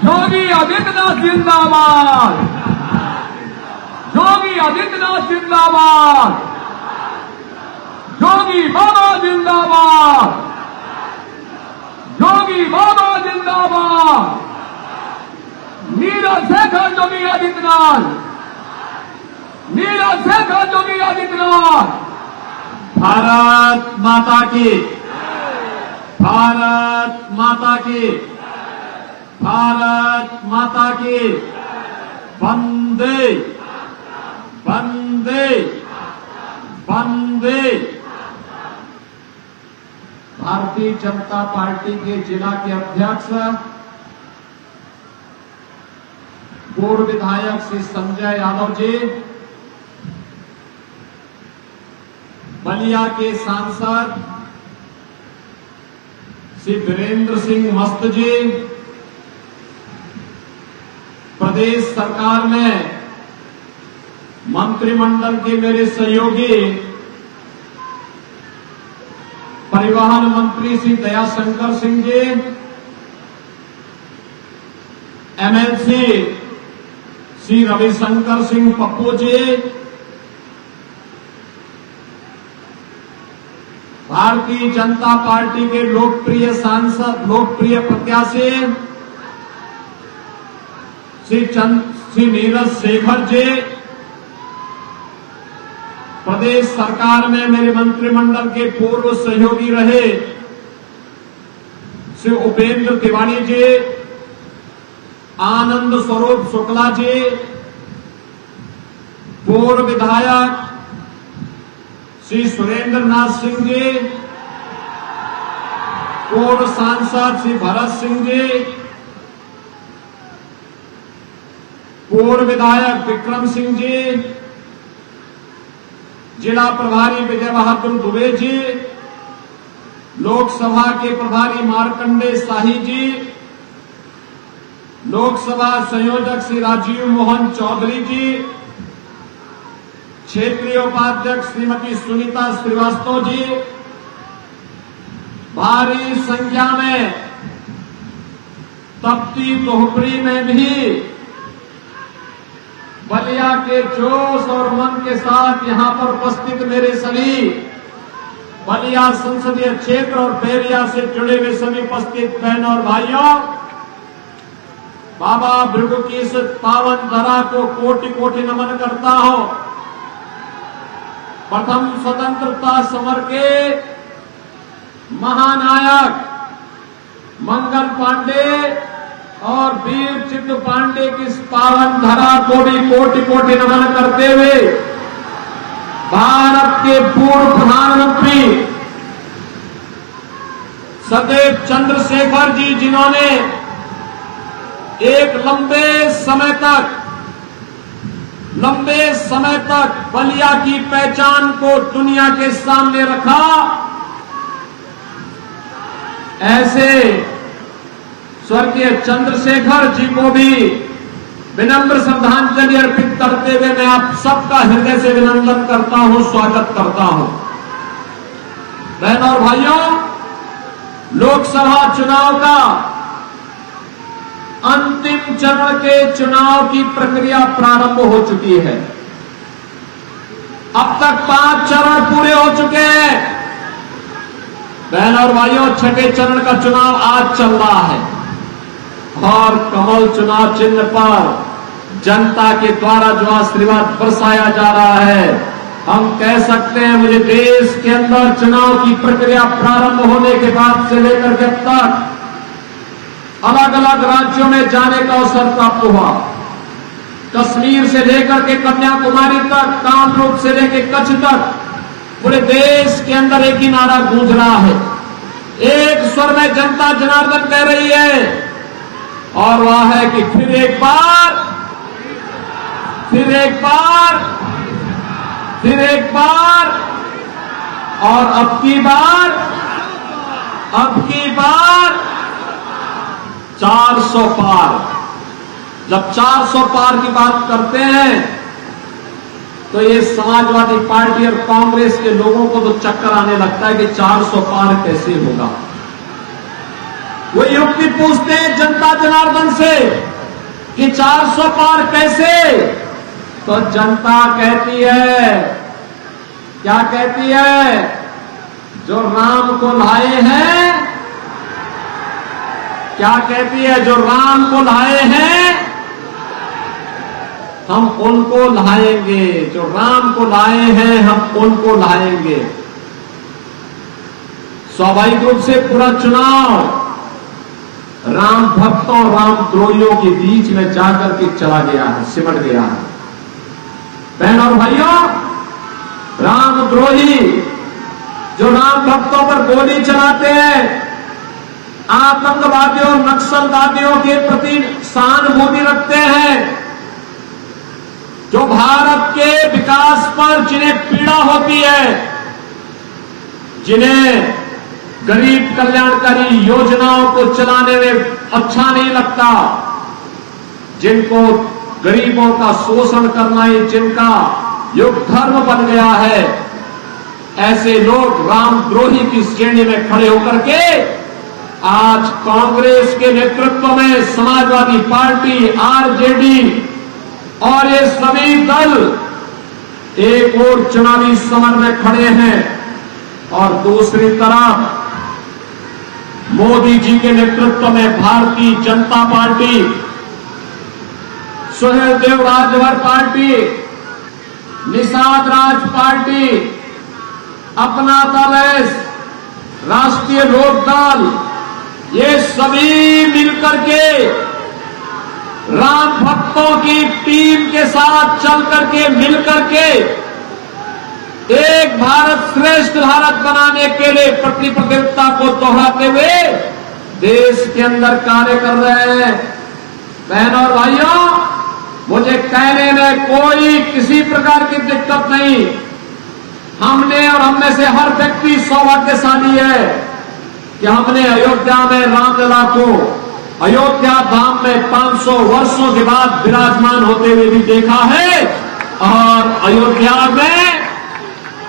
योगी आदित्यनाथ जिंदाबाद, योगी आदित्यनाथ जिंदाबाद, योगी बाबा जिंदाबाद, योगी बाबा जिंदाबाद, नीरज शेखर योगी आदित्यनाथ, नीरज शेखर योगी आदित्यनाथ। भारत माता की, भारत माता की, भारत माता की। वंदे वंदे वंदे। भारतीय जनता पार्टी के जिला के अध्यक्ष पूर्व विधायक श्री संजय यादव जी, बलिया के सांसद श्री वीरेंद्र सिंह मस्त जी, प्रदेश सरकार में मंत्रिमंडल के मेरे सहयोगी परिवहन मंत्री श्री दयाशंकर सिंह जी, एमएलसी श्री रविशंकर सिंह पप्पू जी, भारतीय जनता पार्टी के लोकप्रिय सांसद, लोकप्रिय प्रत्याशी श्री नीरज शेखर जी, प्रदेश सरकार में मेरे मंत्रिमंडल के पूर्व सहयोगी रहे श्री उपेंद्र तिवारी जी, आनंद स्वरूप शुक्ला जी, पूर्व विधायक श्री सुरेंद्र नाथ सिंह जी, पूर्व सांसद श्री भरत सिंह जी, पूर्व विधायक विक्रम सिंह जी, जिला प्रभारी विजय बहादुर दुबे जी, लोकसभा के प्रभारी मार्कंडे शाही जी, लोकसभा संयोजक श्री राजीव मोहन चौधरी जी, क्षेत्रीय उपाध्यक्ष श्रीमती सुनीता श्रीवास्तव जी, भारी संख्या में तप्ती तोहपरी में भी बलिया के जोश और मन के साथ यहां पर उपस्थित मेरे सभी बलिया संसदीय क्षेत्र और बैरिया से जुड़े हुए सभी उपस्थित बहनों और भाइयों, बाबा भृगु की इस पावन धरा को कोटि कोटि नमन करता हूं। प्रथम स्वतंत्रता समर के महानायक मंगल पांडे और वीर चित्त पांडे की इस पावन धरा को भी कोटि कोटि नमन करते हुए, भारत के पूर्व प्रधानमंत्री सदैव चंद्रशेखर जी, जिन्होंने एक लंबे समय तक बलिया की पहचान को दुनिया के सामने रखा, ऐसे स्वर्गीय चंद्रशेखर जी को भी विनम्र श्रद्धांजलि अर्पित करते हुए मैं आप सबका हृदय से अभिनंदन करता हूं, स्वागत करता हूं। बहनों और भाइयों, लोकसभा चुनाव का अंतिम चरण के चुनाव की प्रक्रिया प्रारंभ हो चुकी है। अब तक 5 चरण पूरे हो चुके हैं। बहनों और भाइयों, छठे चरण का चुनाव आज चल रहा है और कमल चुनाव चिन्ह पर जनता के द्वारा जो आशीर्वाद बरसाया जा रहा है, हम कह सकते हैं मुझे देश के अंदर चुनाव की प्रक्रिया प्रारंभ होने के बाद से लेकर के अब तक अलग अलग राज्यों में जाने का अवसर प्राप्त हुआ। कश्मीर से लेकर के कन्याकुमारी तक, कामरूप से लेकर कच्छ तक पूरे देश के अंदर एक ही नारा गूंज रहा है, एक स्वर में जनता जनार्दन कह रही है, और वह है कि फिर एक बार, फिर एक बार, फिर एक बार, और अब की बार 400 पार। जब 400 पार की बात करते हैं तो ये समाजवादी पार्टी और कांग्रेस के लोगों को तो चक्कर आने लगता है कि 400 पार कैसे होगा। वो युक्ति व्यक्ति पूछते हैं जनता जनार्दन से कि 400 पार कैसे, तो जनता कहती है, क्या कहती है? जो राम को लाए हैं, क्या कहती है? जो राम को लाए हैं हम उनको लाएंगे, जो राम को लाए हैं हम उनको लाएंगे। स्वाभाविक रूप से पूरा चुनाव राम भक्तों राम द्रोहियों के बीच में जाकर के चला गया है, सिमट गया है। बहन और भाइयों, राम द्रोही जो राम भक्तों पर गोली चलाते हैं, आतंकवादियों नक्सलवादियों के प्रति सहानुभूति रखते हैं, जो भारत के विकास पर जिन्हें पीड़ा होती है, जिन्हें गरीब कल्याणकारी योजनाओं को चलाने में अच्छा नहीं लगता, जिनको गरीबों का शोषण करना ही जिनका युग धर्म बन गया है, ऐसे लोग रामद्रोही की श्रेणी में खड़े होकर के आज कांग्रेस के नेतृत्व में समाजवादी पार्टी, आरजेडी और ये सभी दल एक और चुनावी समर में खड़े हैं और दूसरी तरफ मोदी जी के नेतृत्व में Bharatiya Janata party, Suheldev Rajbhar party, Nishad Raj party, अपना दल है, राष्ट्रीय लोक दल, ये सभी मिलकर के राम भक्तों की टीम के साथ चल करके मिलकर के एक भारत श्रेष्ठ भारत बनाने के लिए प्रतिबद्धता को दोहराते हुए देश के अंदर कार्य कर रहे हैं। बहनों और भाइयों, मुझे कहने में कोई किसी प्रकार की दिक्कत नहीं। हमने और हम में से हर व्यक्ति सौभाग्यशाली है कि हमने अयोध्या में रामलला को अयोध्या धाम में 500 वर्षों के बाद विराजमान होते हुए भी देखा है और अयोध्या में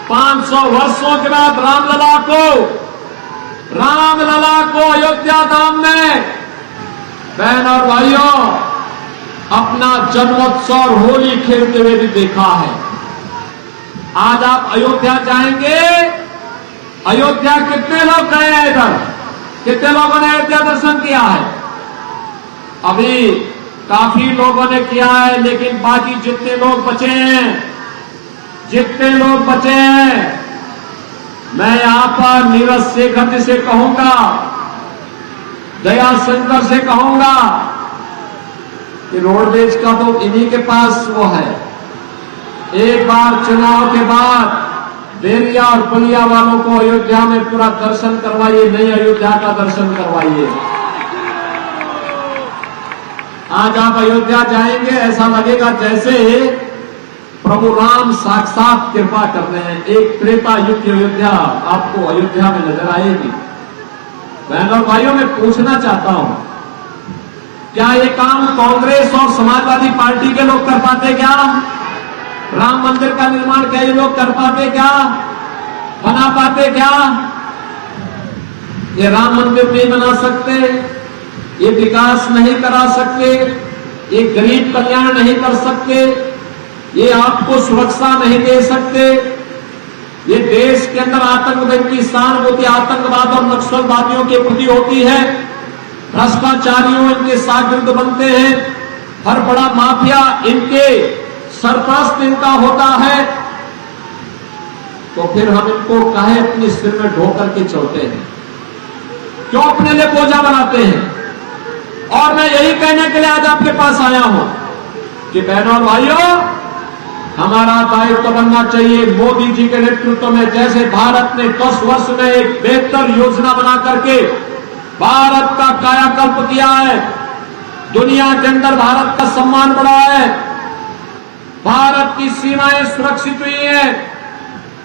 500 वर्षों के बाद रामलला को अयोध्या धाम में, बहन और भाइयों, अपना जन्मोत्सव और होली खेलते हुए भी देखा है। आज आप अयोध्या जाएंगे, अयोध्या कितने लोग गए हैं इधर? कितने लोगों ने अयोध्या दर्शन किया है? अभी काफी लोगों ने किया है, लेकिन बाकी जितने लोग बचे हैं, मैं यहां पर नीरज शेखर जी से कहूंगा, दया शंकर से कहूंगा कि रोडवेज का तो इन्हीं के पास वो है। एक बार चुनाव के बाद बेरिया और बलिया वालों को अयोध्या में पूरा दर्शन करवाइए, नई अयोध्या का दर्शन करवाइए। आज आप अयोध्या जाएंगे, ऐसा लगेगा जैसे प्रभु राम साक्षात कृपा कर रहे हैं। एक त्रेता युग की अयोध्या आपको अयोध्या में नजर आएगी। बहनों और भाइयों, मैं पूछना चाहता हूं, क्या ये काम कांग्रेस और समाजवादी पार्टी के लोग कर पाते क्या? राम मंदिर का निर्माण क्या ये लोग कर पाते क्या? बना पाते क्या? ये राम मंदिर नहीं बना सकते, ये विकास नहीं करा सकते, ये गरीब कल्याण नहीं कर सकते, ये आपको सुरक्षा नहीं दे सकते, ये देश के अंदर आतंकवाद की सहानुभूति आतंकवाद और नक्सलवादियों के प्रति होती है, भ्रष्टाचारियों इनके शागिर्द बनते हैं, हर बड़ा माफिया इनके सरपरस्त इनका होता है, तो फिर हम इनको काहे अपने सिर में ढो करके चलते हैं? क्यों अपने लिए बोझा बनाते हैं? और मैं यही कहने के लिए आज आपके पास आया हूं कि बहनों और भाइयों, हमारा दायित्व बनना चाहिए मोदी जी के नेतृत्व में, जैसे भारत ने 10 वर्ष में एक बेहतर योजना बना करके भारत का कायाकल्प किया है, दुनिया के अंदर भारत का सम्मान बढ़ा है, भारत की सीमाएं सुरक्षित हुई हैं,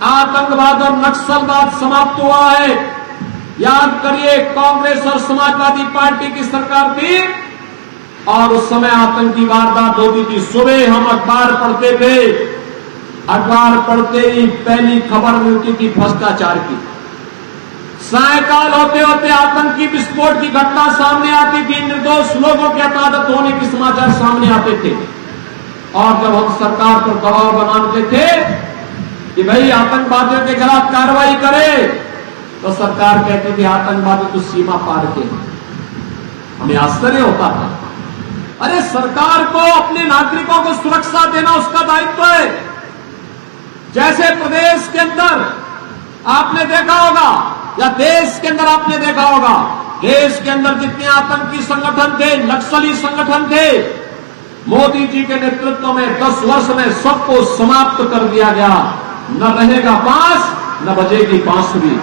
आतंकवाद और नक्सलवाद समाप्त हुआ है। याद करिए, कांग्रेस और समाजवादी पार्टी की सरकार थी और उस समय आतंकी वारदात होती थी। सुबह हम अखबार पढ़ते थे, अखबार पढ़ते ही पहली खबर मिलती थी भ्रष्टाचार की। सायकाल होते होते आतंकी विस्फोट की घटना सामने आती थी, निर्दोष लोगों की हताहत होने के समाचार सामने आते थे। और जब हम सरकार पर दबाव बनाते थे कि भाई आतंकवादियों के खिलाफ कार्रवाई करे, तो सरकार कहती थी आतंकवादी तो सीमा पार के हैं। हमें आश्चर्य होता था, अरे सरकार को अपने नागरिकों को सुरक्षा देना उसका दायित्व है। जैसे प्रदेश के अंदर आपने देखा होगा या देश के अंदर आपने देखा होगा, देश के अंदर जितने आतंकी संगठन थे, नक्सली संगठन थे, मोदी जी के नेतृत्व में 10 वर्ष में सबको समाप्त कर दिया गया। न रहेगा बांस न बजेगी बांसुरी।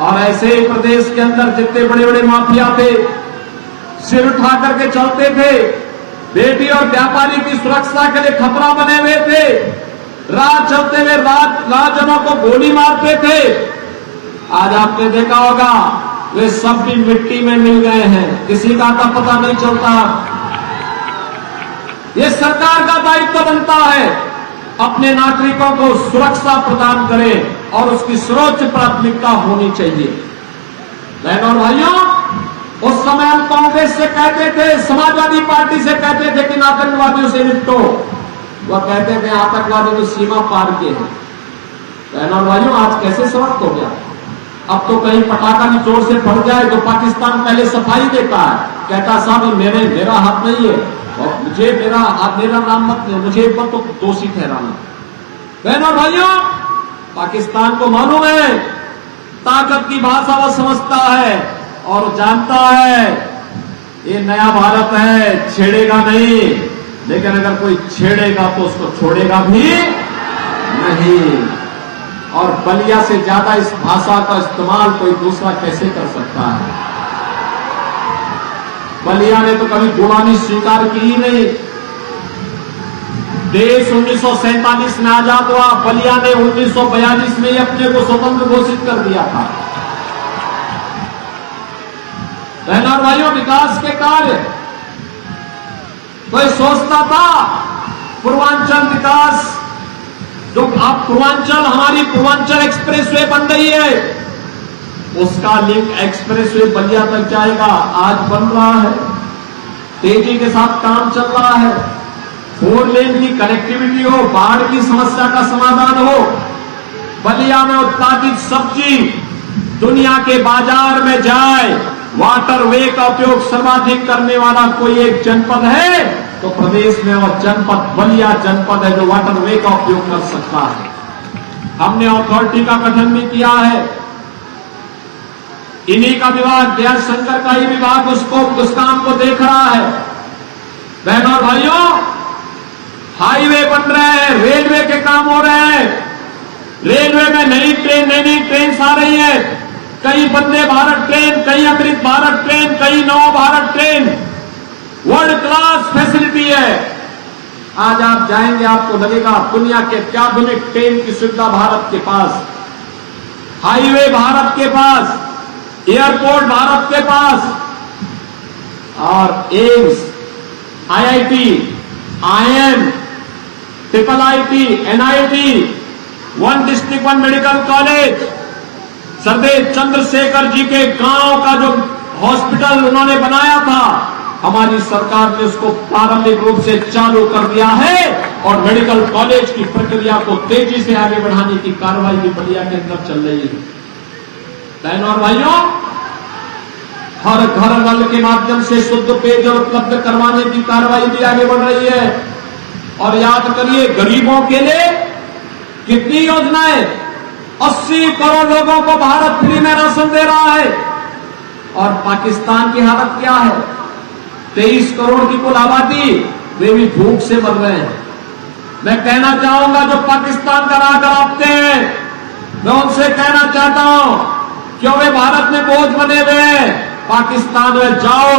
और ऐसे ही प्रदेश के अंदर जितने बड़े बड़े माफिया थे, सिर उठा करके चलते थे, बेटी और व्यापारी की सुरक्षा के लिए खतरा बने हुए थे, राह चलते हुए राजजनों को गोली मारते थे, आज आपने देखा होगा वे सब भी मिट्टी में मिल गए हैं, किसी का पता नहीं चलता। ये सरकार का दायित्व बनता है अपने नागरिकों को सुरक्षा प्रदान करे और उसकी सर्वोच्च प्राथमिकता होनी चाहिए। बहनों और भाइयों, उस समय हम कांग्रेस से कहते थे, समाजवादी पार्टी से कहते थे कि आतंकवादियों से निपटो, वह कहते थे आतंकवादी तो सीमा पार के हैं। बहनों और भाइयों, आज कैसे समाप्त हो गया। अब तो कहीं पटाखा भी जोर से फट जाए तो पाकिस्तान पहले सफाई देता है, कहता साहब मेरा हाथ नहीं है और मुझे मेरा नाम मत, मुझे तो दोषी ठहराना। बहनों और भाइयों, पाकिस्तान को मालूम है ताकत की भाषा वह समझता है और जानता है ये नया भारत है, छेड़ेगा नहीं, लेकिन अगर कोई छेड़ेगा तो उसको छोड़ेगा भी नहीं। और बलिया से ज्यादा इस भाषा का इस्तेमाल कोई दूसरा कैसे कर सकता है। बलिया ने तो कभी गुलामी स्वीकार की ही नहीं। देश 1947 में आजाद हुआ, बलिया ने 1942 में ही अपने को स्वतंत्र घोषित कर दिया था। बहनों और भाइयों, विकास के कार्य कोई सोचता था पूर्वांचल विकास, जो आप पूर्वांचल, हमारी पूर्वांचल एक्सप्रेसवे बन रही है, उसका लिंक एक्सप्रेसवे बलिया तक जाएगा, आज बन रहा है, तेजी के साथ काम चल रहा है। 4 लेन की कनेक्टिविटी हो, बाढ़ की समस्या का समाधान हो, बलिया में उत्पादित सब्जी दुनिया के बाजार में जाए, वाटर वे का उपयोग सर्वाधिक करने वाला कोई एक जनपद है तो प्रदेश में वह जनपद बलिया जनपद है, जो वाटर वे का उपयोग कर सकता है। हमने अथॉरिटी का गठन भी किया है, इन्हीं का विभाग, गैस शंकर का ही विभाग उस काम को देख रहा है। बहनों और भाइयों, हाईवे बन रहे हैं, रेलवे के काम हो रहे हैं, रेलवे में नई ट्रेन आ रही है, कई वंदे भारत ट्रेन, कई अमृत भारत ट्रेन, कई नव Bharat train, world class facility है। आज आप जाएंगे आपको लगेगा दुनिया के अत्याधुनिक ट्रेन की सुविधा भारत के पास, हाईवे भारत के पास, एयरपोर्ट भारत के पास, और AIIMS, IIT, IIM, IIT, NIT, 1 district 1 medical college, Sardev Chandrashekhar ji के गांव का जो हॉस्पिटल उन्होंने बनाया था, हमारी सरकार ने उसको प्रारंभिक रूप से चालू कर दिया है और मेडिकल कॉलेज की प्रक्रिया को तेजी से आगे बढ़ाने की कार्रवाई भी बलिया के अंदर चल रही है। बहनों और भाइयों, हर घर नल के माध्यम से शुद्ध पेयजल उपलब्ध करवाने की कार्रवाई भी आगे बढ़ रही है। और याद करिए, गरीबों के लिए कितनी योजनाएं, 80 करोड़ लोगों को भारत फ्री में राशन दे रहा है। और पाकिस्तान की हालत क्या है, 23 करोड़ की कुल आबादी, वे भी भूख से मर रहे हैं। मैं कहना चाहूंगा जो पाकिस्तान का राह कराते हैं, मैं उनसे कहना चाहता हूं, क्यों वे भारत में बोझ बने हुए हैं, पाकिस्तान में जाओ,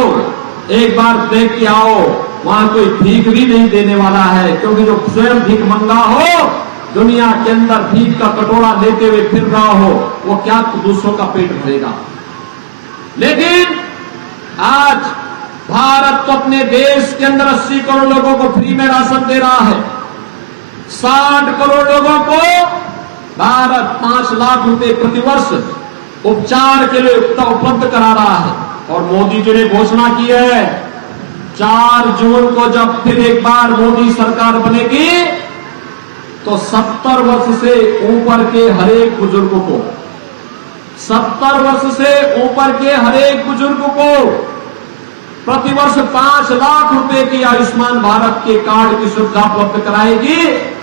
एक बार देख के आओ, वहां कोई भीख भी नहीं देने वाला है, क्योंकि जो स्वयं भीख मंगा हो, दुनिया के अंदर भीख का कटोरा लेते हुए फिर रहा हो, वो क्या दूसरों का पेट भरेगा। लेकिन आज भारत तो अपने देश के अंदर 80 करोड़ लोगों को फ्री में राशन दे रहा है। 60 करोड़ लोगों को भारत 5 लाख रुपए प्रतिवर्ष उपचार के लिए उपलब्ध करा रहा है। और मोदी जी ने घोषणा की है 4 जून को जब फिर एक बार मोदी सरकार बनेगी तो 70 वर्ष से ऊपर के हर एक बुजुर्ग को 70 वर्ष से ऊपर के हर एक बुजुर्ग को प्रतिवर्ष 5 लाख रुपए की आयुष्मान भारत के कार्ड की सुविधा उपलब्ध कराएगी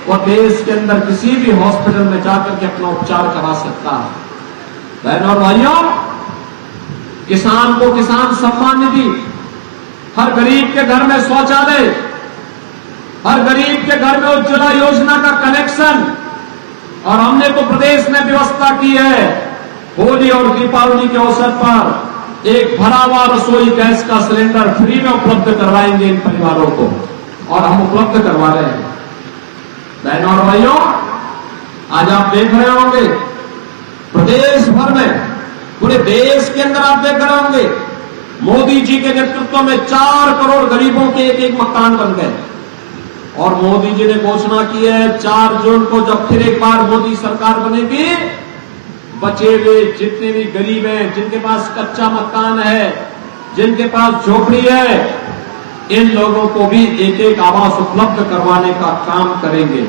और देश के अंदर किसी भी हॉस्पिटल में जाकर के अपना उपचार करा सकता है। बहनों और भाइयों, किसान को किसान सम्मान निधि, हर गरीब के घर में शौचालय, हर गरीब के घर में उज्ज्वला योजना का कनेक्शन, और हमने तो प्रदेश में व्यवस्था की है होली और दीपावली के अवसर पर एक भरा हुआ रसोई गैस का सिलेंडर फ्री में उपलब्ध करवाएंगे इन परिवारों को, और हम उपलब्ध करवा रहे हैं। बहनों और भाइयों, आज आप देख रहे होंगे प्रदेश भर में, पूरे देश के अंदर आप देख रहे होंगे मोदी जी के नेतृत्व में 4 करोड़ गरीबों के एक एक मकान बन गए। और मोदी जी ने घोषणा की है 4 जून को जब फिर एक बार मोदी सरकार बनेगी, बचे हुए जितने भी गरीब हैं, जिनके पास कच्चा मकान है, जिनके पास झोपड़ी है, इन लोगों को भी एक एक आवास उपलब्ध करवाने का काम करेंगे।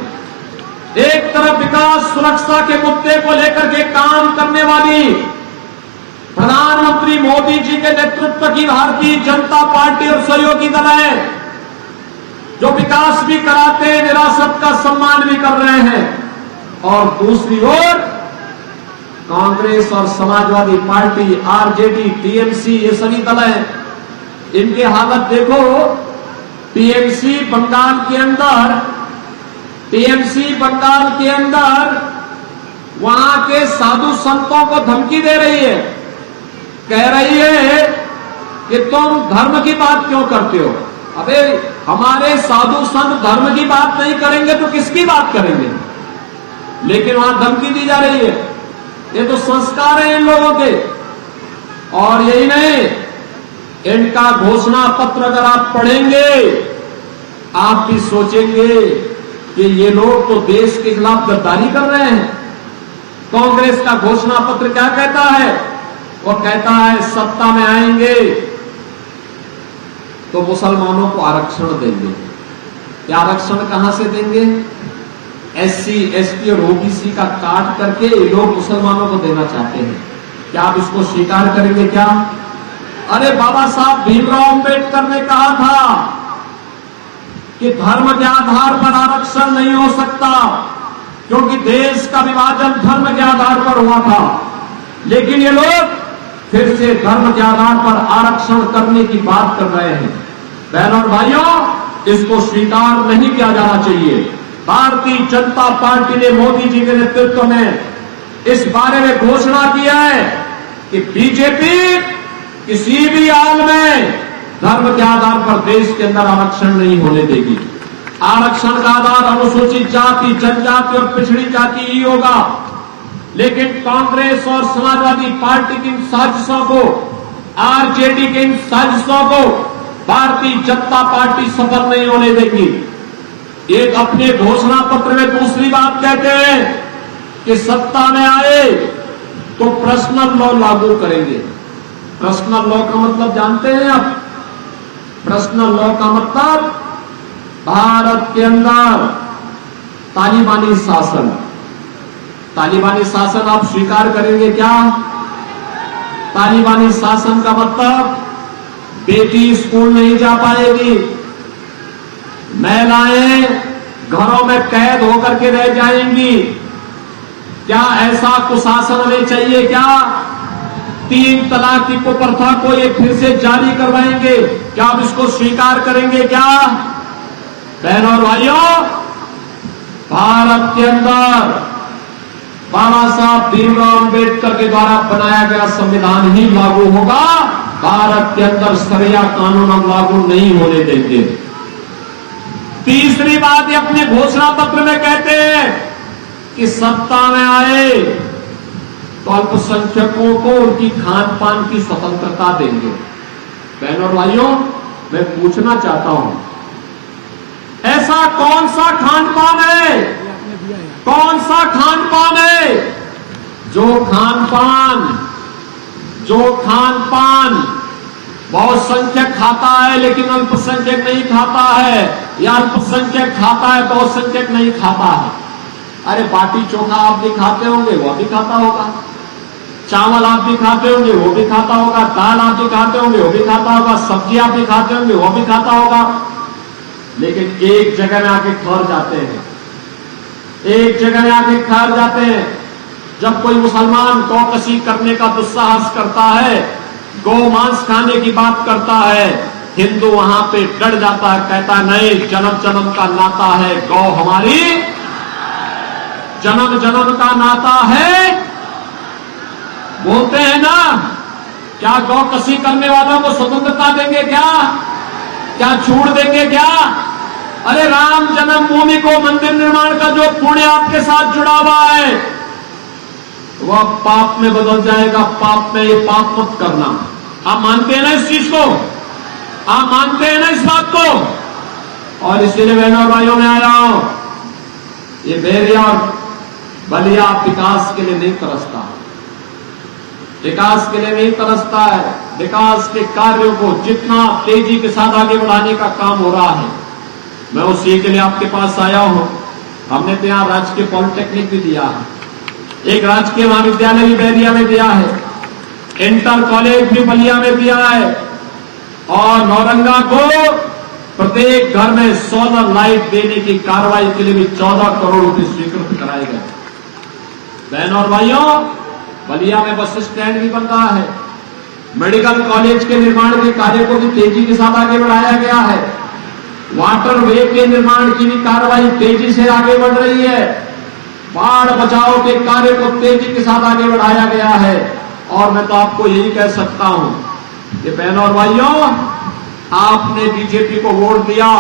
एक तरफ विकास सुरक्षा के मुद्दे को लेकर के काम करने वाली प्रधानमंत्री मोदी जी के नेतृत्व की भारतीय जनता पार्टी और सहयोगी दल है, जो विकास भी कराते हैं, विरासत का सम्मान भी कर रहे हैं। और दूसरी ओर कांग्रेस और समाजवादी पार्टी, आरजेडी, टीएमसी, ये सभी दल हैं, इनके हालत देखो। टीएमसी बंगाल के अंदर वहां के साधु संतों को धमकी दे रही है, कह रही है कि तुम धर्म की बात क्यों करते हो। अबे हमारे साधु संत धर्म की बात नहीं करेंगे तो किसकी बात करेंगे, लेकिन वहां धमकी दी जा रही है। ये तो संस्कार है इन लोगों के। और यही नहीं, इनका घोषणा पत्र अगर आप पढ़ेंगे आप भी सोचेंगे कि ये लोग तो देश के खिलाफ गद्दारी कर रहे हैं। कांग्रेस का घोषणा पत्र क्या कहता है? वो कहता है सत्ता में आएंगे तो मुसलमानों को आरक्षण देंगे। क्या आरक्षण कहां से देंगे? एससी, एसटी और ओबीसी का काट करके ये लोग मुसलमानों को देना चाहते हैं। क्या आप इसको स्वीकार करेंगे क्या? अरे बाबा साहब भीमराव अंबेडकर ने कहा था कि धर्म के आधार पर आरक्षण नहीं हो सकता, क्योंकि देश का विभाजन धर्म के आधार पर हुआ था। लेकिन ये लोग फिर से धर्म के आधार पर आरक्षण करने की बात कर रहे हैं। बहनों और भाइयों, इसको स्वीकार नहीं किया जाना चाहिए। भारतीय जनता पार्टी ने मोदी जी के नेतृत्व में इस बारे में घोषणा किया है कि बीजेपी किसी भी हाल में धर्म के आधार पर देश के अंदर आरक्षण नहीं होने देगी। आरक्षण का आधार अनुसूचित जाति, जनजाति और पिछड़ी जाति ही होगा। लेकिन कांग्रेस और समाजवादी पार्टी की इन साजिशों को, आरजेडी की इन साजिशों को भारतीय जनता पार्टी सफल नहीं होने देगी। एक अपने घोषणा पत्र में दूसरी बात कहते हैं कि सत्ता में आए तो पर्सनल लॉ लागू करेंगे। पर्सनल लॉ का मतलब जानते हैं आप? पर्सनल लॉ का मतलब भारत के अंदर तालिबानी शासन। तालिबानी शासन आप स्वीकार करेंगे क्या? तालिबानी शासन का मतलब बेटी स्कूल नहीं जा पाएगी, महिलाएं घरों में कैद होकर के रह जाएंगी। क्या ऐसा कुशासन हमें चाहिए क्या? 3 तलाक की कुप्रथा को ये फिर से जारी करवाएंगे। क्या आप इसको स्वीकार करेंगे क्या? बहनों और भाइयों, भारत के अंदर बाबा साहब भीमराव अंबेडकर के द्वारा बनाया गया संविधान ही लागू होगा। भारत के अंदर शरिया कानून हम लागू नहीं होने देंगे। तीसरी बात ये अपने घोषणा पत्र में कहते हैं कि सत्ता में आए तो अल्पसंख्यकों को उनकी खान पान की स्वतंत्रता देंगे। बहनों और भाइयों, मैं पूछना चाहता हूं, ऐसा कौन सा खान पान है, कौन सा खान पान है जो खान पान जो खान पान बहुसंख्यक खाता है लेकिन अल्पसंख्यक नहीं खाता है, या अल्पसंख्यक खाता है बहुसंख्यक नहीं खाता है। अरे बाटी चोखा आप भी खाते होंगे, वो भी खाता होगा। चावल आप भी खाते होंगे, वो भी खाता होगा। दाल आप भी खाते होंगे, वो भी खाता होगा। सब्जी आप भी खाते होंगे, वो भी खाता होगा। लेकिन एक जगह में आके ठहर जाते हैं, एक जगह में आके ठहर जाते हैं। जब कोई मुसलमान गौकशी करने का दुस्साहस करता है, गौ मांस खाने की बात करता है, हिंदू वहां पे डर जाता है, कहता है नहीं, जन्म जन्म का नाता है, गौ हमारी जन्म जन्म का नाता है। बोलते हैं ना, क्या गौकशी करने वालों को स्वतंत्रता देंगे क्या छूट देंगे क्या? अरे राम जन्मभूमि को मंदिर निर्माण का जो पुण्य आपके साथ जुड़ा हुआ है वह पाप में बदल जाएगा। पाप में, ये पाप मत करना। आप मानते हैं ना इस चीज को? आप मानते हैं ना इस बात को? और इसीलिए बहनों और भाइयों में आया हूं, ये बैरिया और बलिया विकास के लिए नहीं तरसता, विकास के लिए नहीं तरसता है। विकास के कार्यों को जितना तेजी के साथ आगे बढ़ाने का काम हो रहा है, मैं उसी के लिए आपके पास आया हूं। हमने तो यहां राजकीय पॉलिटेक्निक भी दिया है, एक राजकीय महाविद्यालय भी बैरिया में दिया है, इंटर कॉलेज भी बलिया में दिया है, और नौरंगा को प्रत्येक घर में सोलर लाइट देने की कार्रवाई के लिए भी 14 करोड़ रुपए स्वीकृत कराए गए। बहनों और भाइयों, बलिया में बस स्टैंड भी बन रहा है, मेडिकल कॉलेज के निर्माण के कार्य को भी तेजी के साथ आगे बढ़ाया गया है, वाटर वे के निर्माण की भी कार्रवाई तेजी से आगे बढ़ रही है, बाढ़ बचाव के कार्य को तेजी के साथ आगे बढ़ाया गया है। और मैं तो आपको यही कह सकता हूं कि बहनों और भाइयों, आपने बीजेपी को वोट दिया,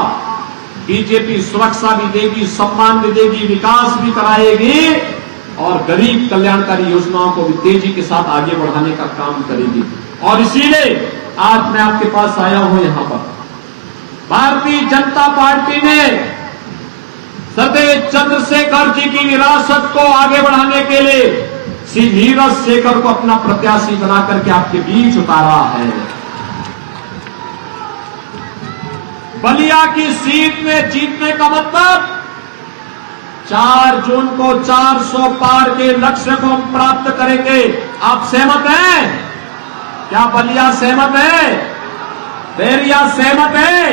बीजेपी सुरक्षा भी देगी, सम्मान भी देगी, विकास भी कराएगी और गरीब कल्याणकारी योजनाओं को भी तेजी के साथ आगे बढ़ाने का काम करेगी। और इसीलिए आज मैं आपके पास आया हूं। यहां पर भारतीय जनता पार्टी ने सदैव चंद्रशेखर जी की विरासत को आगे बढ़ाने के लिए श्री नीरज शेखर को अपना प्रत्याशी बनाकर के आपके बीच उतारा है। बलिया की सीट में जीतने का मतलब 4 जून को 400 पार के लक्ष्य को हम प्राप्त करेंगे। आप सहमत हैं? क्या बलिया सहमत है? बैरिया सहमत है?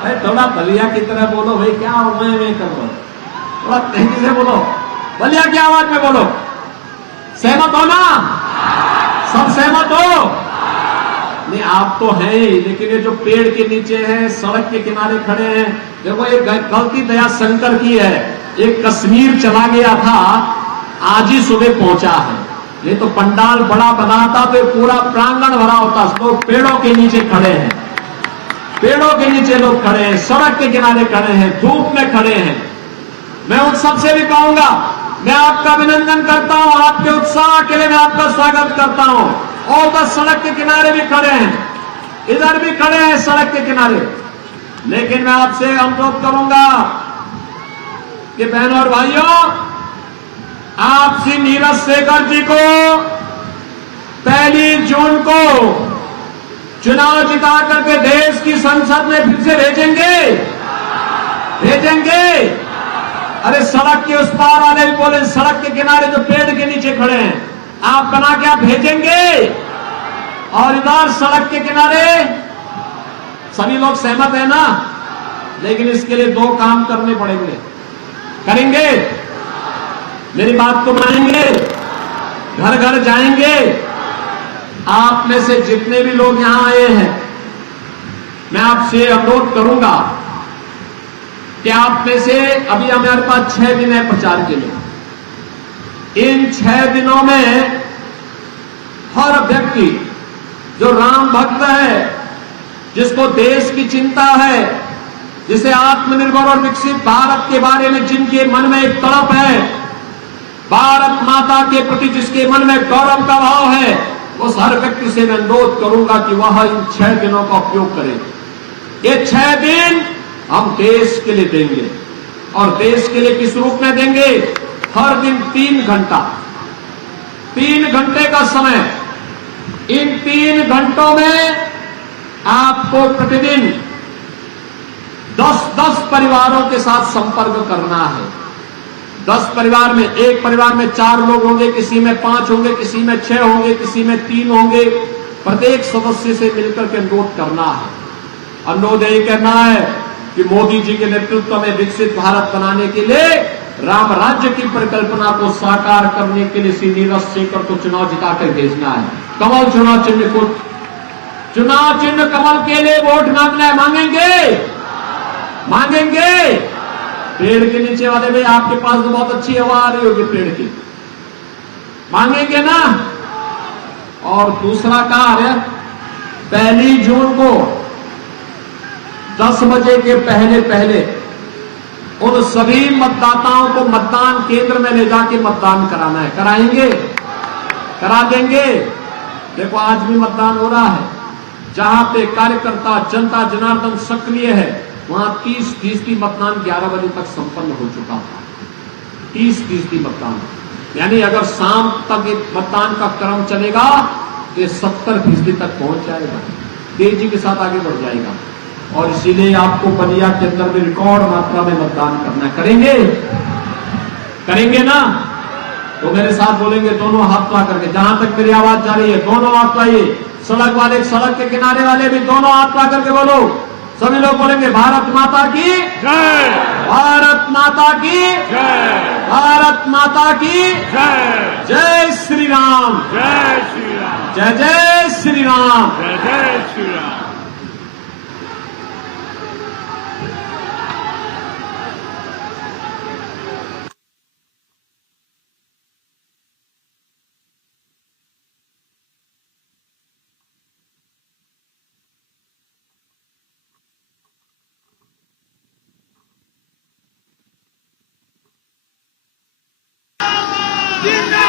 अरे थोड़ा बलिया की तरह बोलो भाई, क्या मैं कर रहा हूं, थोड़ा तेजी से बोलो, बलिया की आवाज में बोलो। सहमत हो ना? सब सहमत हो? नहीं, आप तो हैं ही, लेकिन ये जो पेड़ के नीचे हैं, सड़क के किनारे खड़े हैं, देखो ये गलती दया शंकर की है। एक कश्मीर चला गया था, आज ही सुबह पहुंचा है। ये तो पंडाल बड़ा बनाता तो पूरा प्रांगण भरा होता। तो पेड़ों के नीचे खड़े हैं, पेड़ों के नीचे लोग खड़े हैं, सड़क के किनारे खड़े हैं, धूप में खड़े हैं। मैं उन सबसे भी कहूंगा, मैं आपका अभिनंदन करता हूं, आपके उत्साह के लिए मैं आपका स्वागत करता हूं। और बस सड़क के किनारे भी खड़े हैं, इधर भी खड़े हैं सड़क के किनारे। लेकिन मैं आपसे अनुरोध करूंगा कि बहनों और भाइयों, आप श्री नीरज शेखर जी को 1 जून को चुनाव जिता करके देश की संसद में फिर से भेजेंगे। अरे सड़क के उस पार वाले भी बोले, सड़क के किनारे जो पेड़ के नीचे खड़े हैं, आप बना के आप भेजेंगे। और इधर सड़क के किनारे सभी लोग सहमत है ना? लेकिन इसके लिए 2 काम करने पड़ेंगे। करेंगे? मेरी बात को मानेंगे? घर घर जाएंगे? आप में से जितने भी लोग यहां आए हैं, मैं आपसे अनुरोध करूंगा कि आप में से, अभी हमारे पास 6 दिन है प्रचार के लिए। इन 6 दिनों में हर व्यक्ति जो राम भक्त है, जिसको देश की चिंता है, जिसे आत्मनिर्भर और विकसित भारत के बारे में जिनके मन में एक तड़प है, भारत माता के प्रति जिसके मन में गौरव का भाव है, उस हर व्यक्ति से मैं अनुरोध करूंगा कि वह इन 6 दिनों का उपयोग करे। ये 6 दिन हम देश के लिए देंगे। और देश के लिए किस रूप में देंगे? हर दिन 3 घंटे का समय इन 3 घंटों में आपको प्रतिदिन 10-10 परिवारों के साथ संपर्क करना है। 10 परिवार में, एक परिवार में 4 लोग होंगे, किसी में 5 होंगे, किसी में 6 होंगे, किसी में 3 होंगे। प्रत्येक सदस्य से मिलकर के अनुरोध करना है। अनुरोध यही करना है कि मोदी जी के नेतृत्व में विकसित भारत बनाने के लिए, राम राज्य की परिकल्पना को साकार करने के लिए श्री नीरज शेखर को चुनाव जिताकर भेजना है। कमल चुनाव चिन्ह को, चुनाव चिन्ह कमल के लिए वोट मांगना है। मांगेंगे। पेड़ के नीचे वाले भाई, आपके पास तो बहुत अच्छी हवा आ रही होगी पेड़ की, मांगेंगे ना। और दूसरा कार्य, 1 जून को 10 बजे के पहले उन सभी मतदाताओं को मतदान केंद्र में ले जाके मतदान कराना है। कराएंगे, करा देंगे। देखो आज भी मतदान हो रहा है। जहां पे कार्यकर्ता जनता जनार्दन सक्रिय है, वहां 30% मतदान 11 बजे तक संपन्न हो चुका था। 30% मतदान, यानी अगर शाम तक मतदान का क्रम चलेगा तो 70% तक पहुंच जाएगा, तेजी के साथ आगे बढ़ जाएगा। और इसीलिए आपको बलिया के अंदर भी रिकॉर्ड मात्रा में मतदान करना है। करेंगे ना? तो मेरे साथ बोलेंगे, दोनों हाथ ला करके, जहां तक मेरी आवाज जा रही है दोनों हाथ लाइए। सड़क वाले, सड़क के किनारे वाले भी दोनों हाथ ला करके बोलो। सभी लोग बोलेंगे, भारत माता की जय, भारत माता की जय, भारत माता की जय, जय श्री राम, जय श्री राम, जय जय श्री राम, जय जय श्री राम। जिंदाबाद